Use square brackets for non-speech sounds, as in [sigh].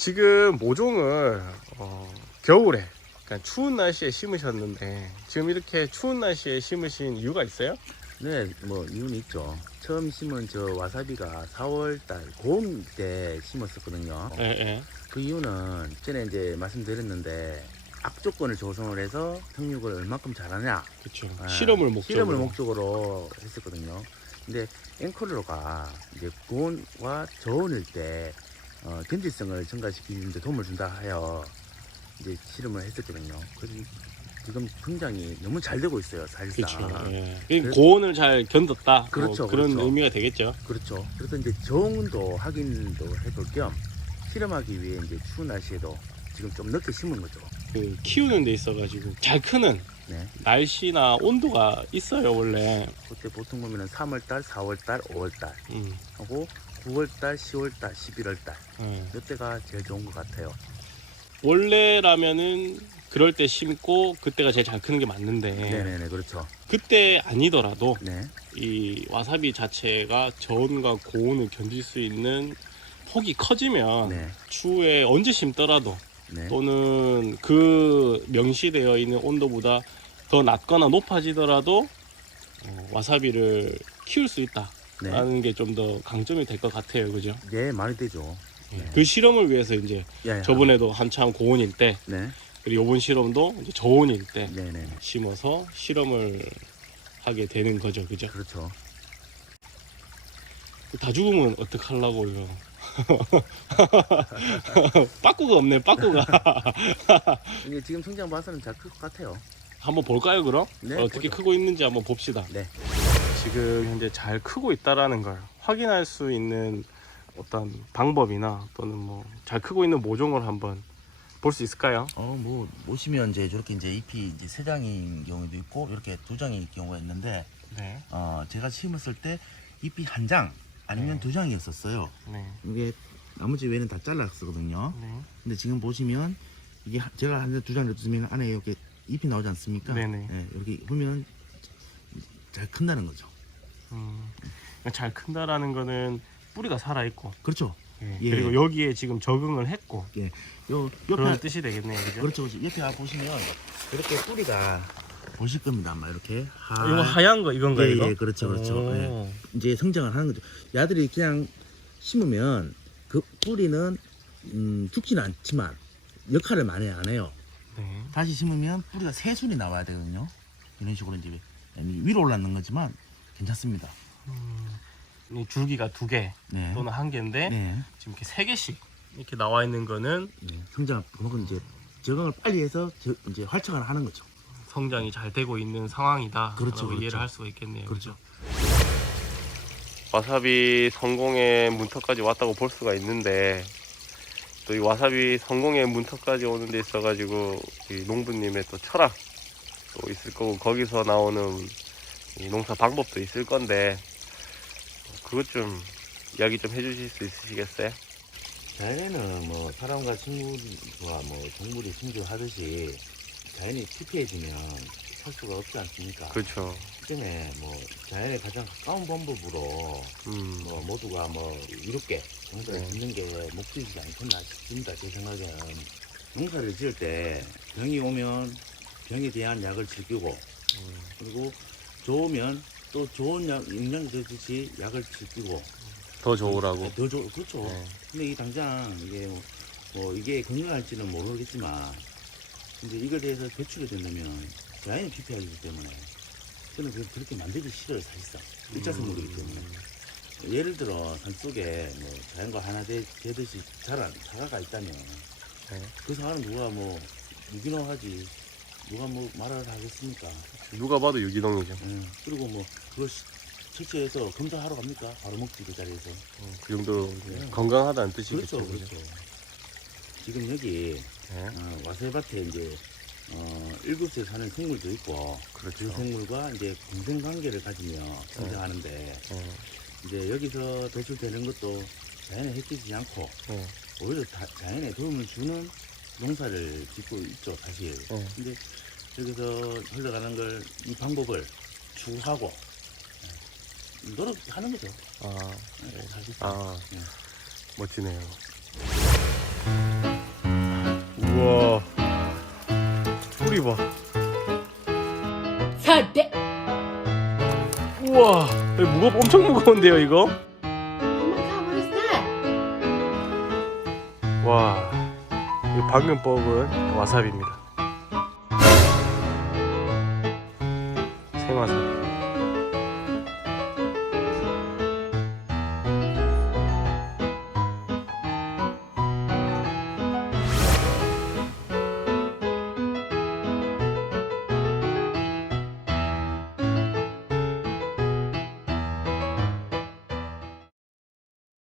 지금 모종을 어, 겨울에 그러니까 추운 날씨에 심으셨는데 지금 이렇게 추운 날씨에 심으신 이유가 있어요? 네, 뭐 이유는 있죠. 처음 심은 저 와사비가 4월달 고음 때 심었었거든요. 예, 예. 그 이유는 전에 이제 말씀드렸는데 악조건을 조성을 해서 생육을 얼마큼 잘하냐 그렇죠. 아, 실험을 목적으로. 실험을 목적으로 했었거든요. 근데 앵콜로가 이제 고온과 저온일 때 어, 견딜성을 증가시키는 데 도움을 준다 하여 이제 실험을 했었거든요. 그래서 지금 성장이 너무 잘 되고 있어요, 사실상. 그렇죠. 예. 이 그래- 고온을 잘 견뎠다. 그렇죠, 뭐 그런 그렇죠. 의미가 되겠죠. 그렇죠. 그래서 이제 저온도 확인도 해볼 겸 실험하기 위해 이제 추운 날씨에도 지금 좀 늦게 심은 거죠. 그 키우는 데 있어가지고 잘 크는 네. 날씨나 온도가 있어요 원래. 그때 보통 보면은 3월달, 4월달, 5월달 음. 하고 9월달, 10월달, 11월달 예. 이때가 제일 좋은 것 같아요. 원래라면은 그럴 때 심고 그때가 제일 잘 크는 게 맞는데 네네네 그렇죠. 그때 아니더라도 네. 이 와사비 자체가 저온과 고온을 견딜 수 있는 폭이 커지면 네. 추후에 언제 심더라도 네. 또는 그 명시되어 있는 온도보다 더 낮거나 높아지더라도 어, 와사비를 키울 수 있다 라는 네. 게좀 더 강점이 될 것 같아요, 그죠? 네, 많이 되죠. 네. 그 실험을 위해서 이제 야, 야. 저번에도 한참 고온일 때 네. 그리고 이번 실험도 이제 저온일 때 네 네. 심어서 실험을 하게 되는 거죠, 그죠? 그렇죠. 다 죽으면 어떡하려고 이거. [laughs] 빠꾸가 없네, 빠꾸가. [laughs] 이게 지금 성장 봐서는 잘 클 것 같아요. 한번 볼까요, 그럼? 네, 어떻게 보죠. 크고 있는지 한번 봅시다. 네. 지금 현재 잘 크고 있다라는 걸 확인할 수 있는 어떤 방법이나 또는 뭐 잘 크고 있는 모종을 한번 볼 수 있을까요? 어, 뭐 보시면 이제 저렇게 이제 잎이 이제 세 장인 경우도 있고 이렇게 두 장인 경우가 있는데 네. 어, 제가 심었을 때 잎이 한 장 아니면 네. 두 장이었었어요. 네. 이게 나머지 외는 다 잘랐거든요. 네. 근데 지금 보시면 이게 한- 제가 한 두 장을 뜨면 안에 이렇게 잎이 나오지 않습니까? 네네. 네, 이렇게 보면 잘 큰다는 거죠. 음, 잘 큰다라는 거는 뿌리가 살아 있고 그렇죠. 예. 예. 그리고 여기에 지금 적응을 했고 요 그런 옆에 뜻이 되겠네요, 그죠? 그렇죠, 그렇죠. 옆에 가 보시면 이렇게 뿌리가 보실 겁니다. 아마 이렇게 하... 이거 하얀 거 이건가요? 예, 이거? 예, 그렇죠, 그렇죠. 오. 이제 성장을 하는 거죠. 야들이 그냥 심으면 그 뿌리는 음, 죽지는 않지만 역할을 많이 안 해요. 네. 다시 심으면 뿌리가 새 순이 나와야 되거든요. 이런 식으로 이제 위로 올라가는 거지만 괜찮습니다. 음, 이 줄기가 두 개 네. 또는 한 개인데 네. 지금 이렇게 세 개씩 이렇게 나와 있는 거는 네. 성장 그만큼 이제 적응을 빨리 해서 저- 이제 활착을 하는 거죠. 성장이 잘 되고 있는 상황이다. 그렇죠, 그렇죠. 이해를 할 수가 있겠네요. 그렇죠. 와사비 성공의 문턱까지 왔다고 볼 수가 있는데 또 이 와사비 성공의 문턱까지 오는 데 있어가지고 이 농부님의 또 철학 또 있을 거고 거기서 나오는 이 농사 방법도 있을 건데 그것 좀 이야기 좀 해주실 수 있으시겠어요? 자연에는 뭐 사람과 친구와 뭐 동물이 충돌하듯이 자연이 피폐해지면 살 수가 없지 않습니까? 그렇죠. 때문에 뭐 자연에 가장 가까운 방법으로 음, 뭐 모두가 뭐 이롭게 농사를 네. 짓는 게 목적이지 않겠나 싶습니다. 제 생각엔 농사를 지을 때 병이 오면 병에 대한 약을 즐기고 음, 그리고 좋으면 또 좋은 약 영양이 되듯이 약을 즐기고 더 좋으라고. 네, 더 좋, 그렇죠. 네. 근데 이 당장 이게 뭐, 뭐 이게 건강할지는 모르겠지만 근데 이거에 대해서 배출이 된다면 자연이 피폐하기 때문에 저는 그- 그렇게 만들기 싫어요 사실상 일자생물이기 때문에 예를 들어 산 속에 뭐 자연과 하나 되, 되듯이 자란 사과가 있다면 네. 그 사과는 누가 뭐 유기농하지 누가 뭐 말을 하겠습니까 누가 봐도 유기농이죠. 예. 그리고 뭐 그걸 시- 채취해서 검사하러 갑니까 바로 먹지 그 자리에서 음, 그 정도 이제 네. 건강하다는 뜻이겠죠. 그렇죠 그죠? 그렇죠 지금 여기 네. 어, 와세밭에 이제 어, 일급수에 사는 생물도 있고 그 그렇죠. 생물과 이제 공생 관계를 가지며 성장하는데 네. 이제 여기서 도출되는 것도 자연에 해치지 않고 네. 오히려 다- 자연에 도움을 주는 농사를 짓고 있죠 사실 어. 근데 여기서 흘러가는 걸 이 방법을 주하고 예, 노력하는 거죠 아, 예, 네, 사실 아 네. 멋지네요. 우와. 소리 봐. 사대. 우와. 무거 엄청 무거운데요 이거? 와. 방금 뽑은 와사비입니다. 생와사비.